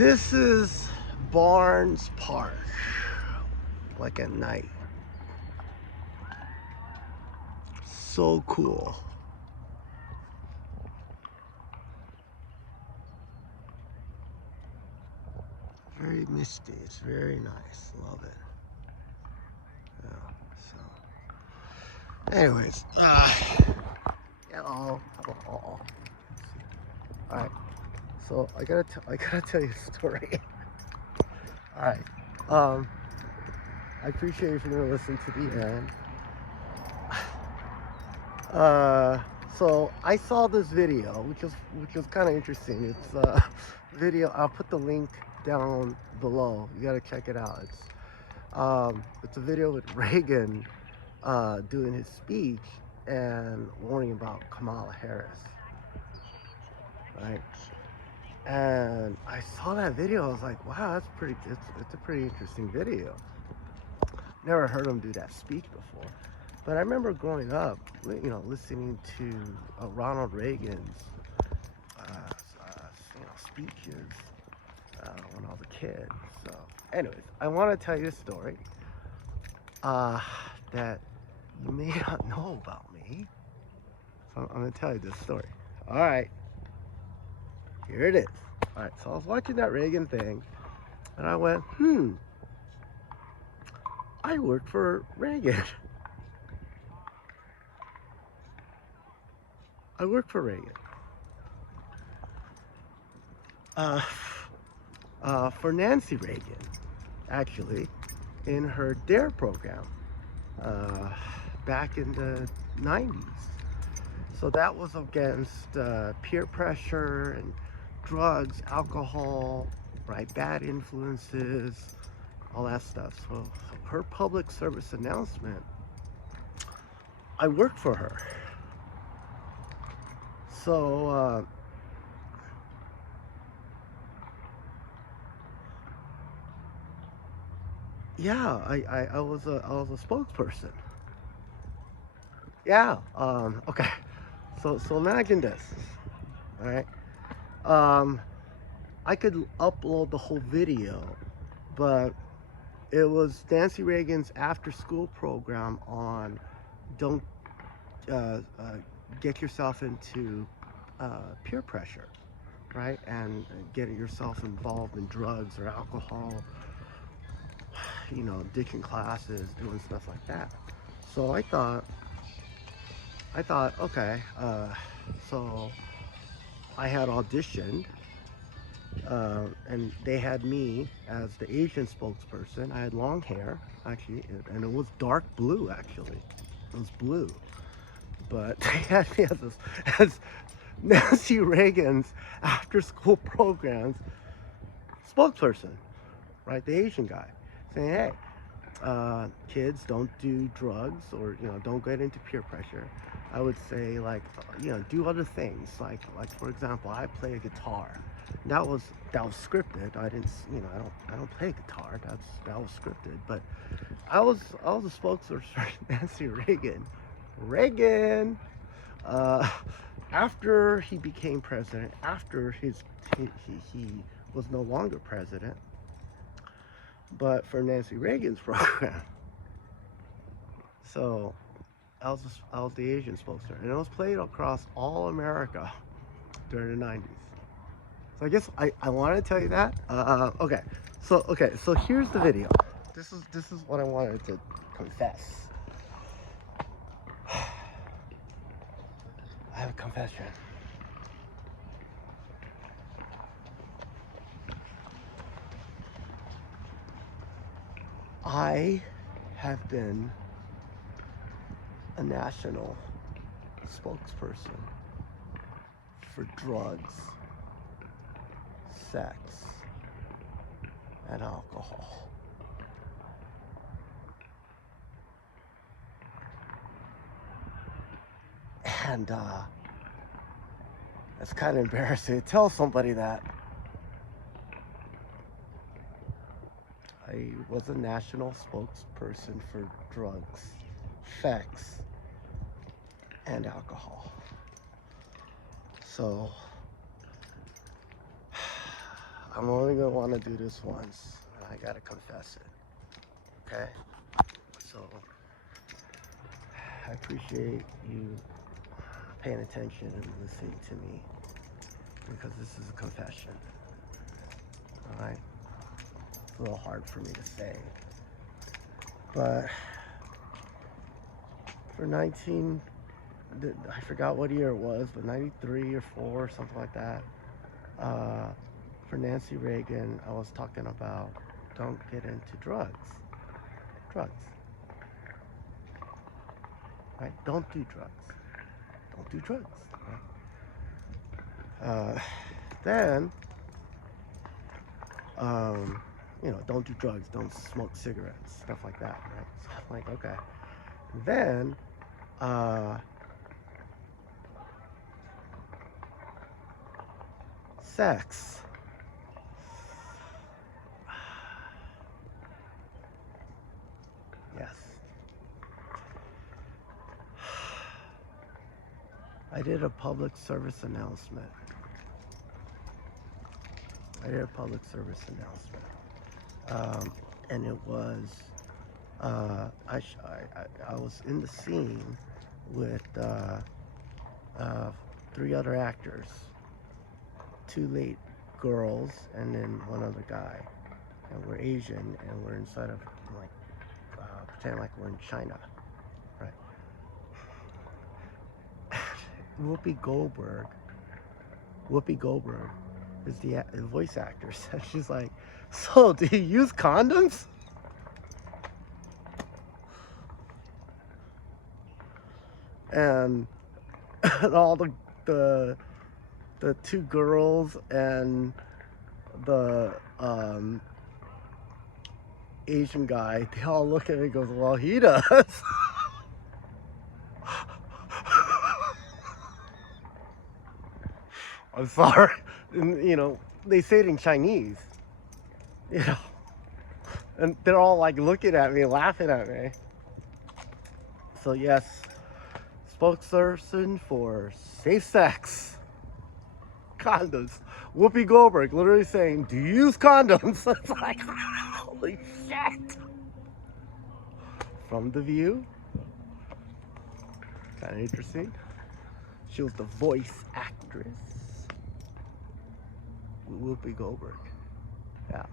This is Barnes Park, like at night. So cool. Very misty. It's very nice. Love it. Yeah. So, anyways, hello. All right. So I gotta tell you a story. All right. I appreciate if you're gonna listen to the end. So I saw this video, which was kind of interesting. It's a video. I'll put the link down below. You gotta check it out. It's a video with Reagan doing his speech and warning about Kamala Harris, right? And I saw that video. I was like, wow, that's pretty. It's a pretty interesting video. Never heard him do that speech before. But I remember growing up, listening to Ronald Reagan's, speeches when I was a kid. So, anyways, I want to tell you a story that you may not know about me. So I'm going to tell you this story. All right, here it is. All right, so I was watching that Reagan thing, and I went, I work for Reagan. I work for Reagan. For Nancy Reagan, actually, in her DARE program back in the 90s. So that was against peer pressure and drugs, alcohol, right, bad influences, all that stuff. So her public service announcement, I work for her. So yeah, I was a spokesperson. Yeah. Okay. So imagine this. All right. I could upload the whole video, but it was Nancy Reagan's after-school program on don't get yourself into peer pressure, right? And getting yourself involved in drugs or alcohol, addiction classes, doing stuff like that. So I thought, okay, so I had auditioned, and they had me as the Asian spokesperson. I had long hair, actually, and it was dark blue, actually. It was blue. But they had me as Nancy Reagan's after-school programs spokesperson, right? The Asian guy, saying, hey, kids, don't do drugs, or don't get into peer pressure. I would say, like, do other things, like for example, I play a guitar. That was scripted. I didn't, I don't play guitar. That was scripted. But I was a spokesperson for Nancy Reagan. After he became president, after he was no longer president, but for Nancy Reagan's program. So I was the Asian spokesman, and it was played across all America during the 90s. So I guess I want to tell you that. Okay, so here's the video. This is what I wanted to confess. I have a confession. I have been a national spokesperson for drugs, sex, and alcohol. And it's kind of embarrassing to tell somebody that. I was a national spokesperson for drugs, sex, and alcohol. So I'm only gonna want to do this once, and I gotta confess it. Okay? So I appreciate you paying attention and listening to me, because this is a confession. All right? It's a little hard for me to say, but for I forgot what year it was, but 93 or 4 or something like that. For Nancy Reagan, I was talking about don't get into drugs. Drugs. Right? Don't do drugs. Don't do drugs. Right? Then, don't do drugs, don't smoke cigarettes, stuff like that. Right? So I'm like, okay. Then, sex. Yes. I did a public service announcement. And it was, I was in the scene with 3 other actors, 2 late girls, and then 1 other guy. And we're Asian, and we're inside of, like, pretend like we're in China, right? Whoopi Goldberg is the voice actress. And she's like, so do you use condoms? And all the 2 girls and the Asian guy, they all look at me and goes, well, he does. I'm sorry. And, they say it in Chinese, and they're all like looking at me, laughing at me. So yes, spokesperson for safe sex, condoms. Whoopi Goldberg literally saying, do you use condoms? It's like, holy shit. From The View. Kind of interesting. She was the voice actress. Whoopi Goldberg. Yeah.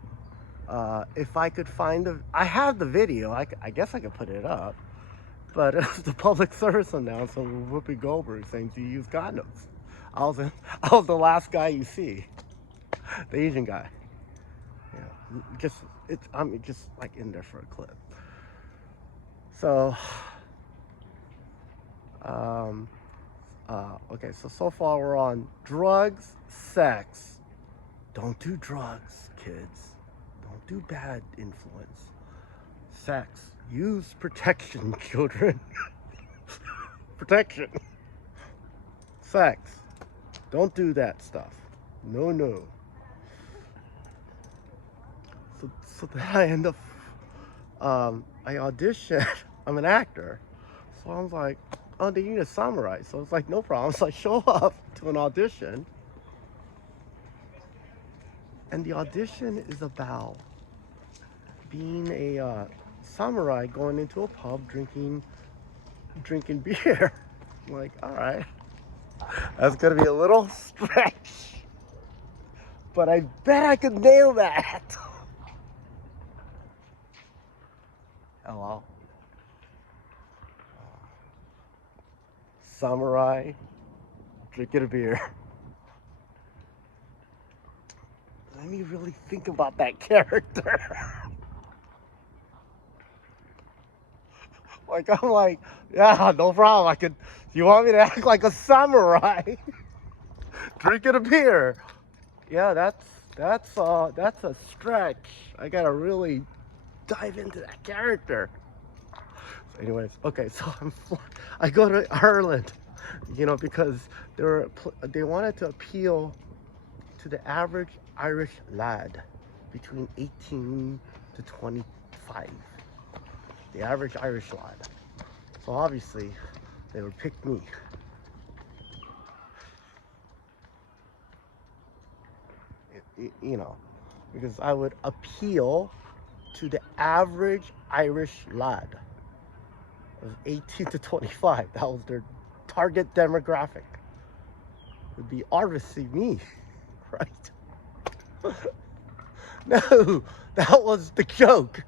If I could find I have the video. I guess I could put it up. But it was the public service announcement with Whoopi Goldberg saying, do you use condoms? I was the last guy you see. The Asian guy. Yeah. I'm just like in there for a clip. So, okay, so far we're on drugs, sex. Don't do drugs, kids. Don't do bad influence. Sex. Use protection, children. Protection. Sex. Don't do that stuff. No. So then I end up, I auditioned. I'm an actor. So I was like, oh, they need a samurai. So it's like, no problem. So I show up to an audition. And the audition is about being a samurai going into a pub drinking beer. I'm like, all right, that's gonna be a little stretch, but I bet I could nail that. Hello. Samurai drinking a beer. Let me really think about that character. I'm like, yeah, no problem. You want me to act like a samurai? Drinking a beer. Yeah, that's a stretch. I gotta really dive into that character. So anyways, okay, so I go to Ireland, because they wanted to appeal to the average Irish lad between 18 to 25. The average Irish lad. So obviously, they would pick me. because I would appeal to the average Irish lad of 18 to 25. That was their target demographic. It would be obviously me, right? No, that was the joke.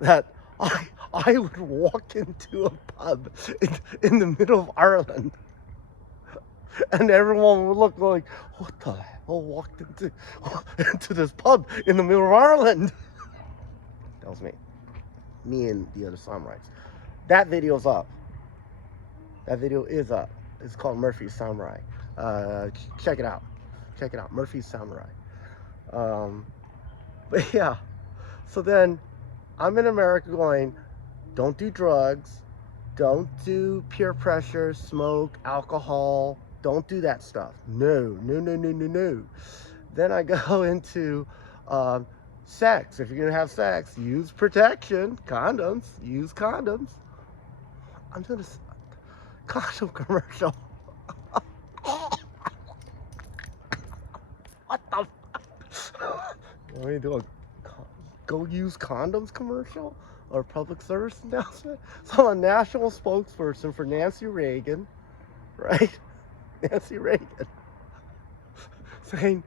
That I would walk into a pub in the middle of Ireland, and everyone would look like, what the hell walked into this pub in the middle of Ireland? That was me. Me and the other samurais. That video's up. That video is up. It's called Murphy's Samurai. Check it out. Check it out. Murphy's Samurai. But yeah. So then I'm in America going, don't do drugs. Don't do peer pressure, smoke, alcohol. Don't do that stuff. No, no, no, no, no, no. Then I go into sex. If you're going to have sex, use protection. Condoms. Use condoms. I'm doing a condom commercial. What the fuck? Want me to do a go use condoms commercial or public service announcement? So I'm a national spokesperson for Nancy Reagan, right? Nancy Reagan saying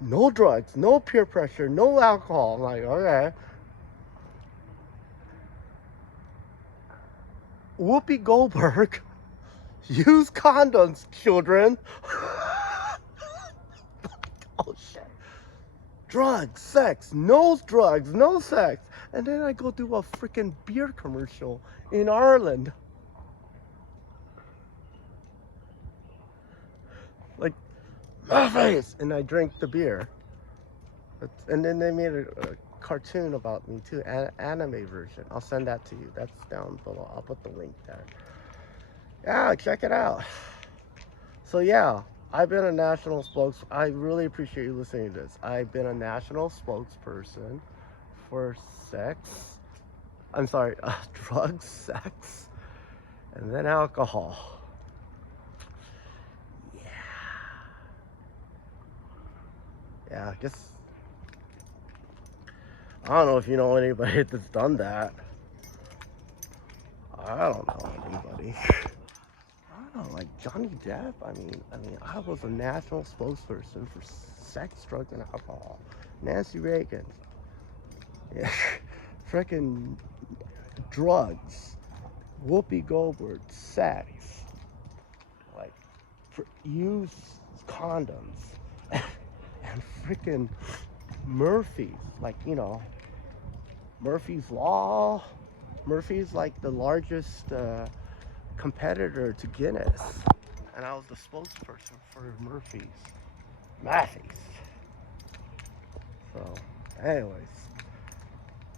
no drugs, no peer pressure, no alcohol. I'm like, okay. Whoopi Goldberg, use condoms, children. Oh shit. Drugs, sex, no drugs, no sex. And then I go do a freaking beer commercial in Ireland. Like, my face! And I drink the beer. And then they made a cartoon about me too, an anime version. I'll send that to you. That's down below. I'll put the link there. Yeah, check it out. So yeah, I've been a national I really appreciate you listening to this. I've been a national spokesperson for sex. I'm sorry, drugs, sex, and then alcohol. Yeah. Yeah, I guess. I don't know if you know anybody that's done that. I don't know anybody. I don't know, like Johnny Depp. I mean, I was a national spokesperson for sex, drugs, and alcohol. Nancy Reagan. Yeah, freaking drugs. Whoopi Goldberg. Sex. Like, use condoms. And freaking Murphy's. Like, you know, Murphy's Law. Murphy's like the largest competitor to Guinness, and I was the spokesperson for Murphy's. So, anyways,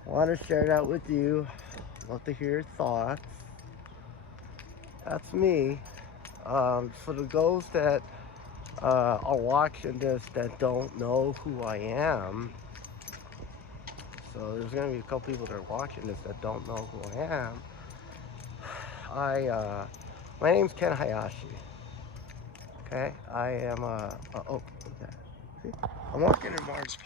I want to share that with you. Love to hear your thoughts. That's me. For the those that are watching this that don't know who I am, so there's gonna be a couple people that are watching this that don't know who I am. My name's Ken Hayashi. Okay, I am oh, okay. See? I'm working in Mars.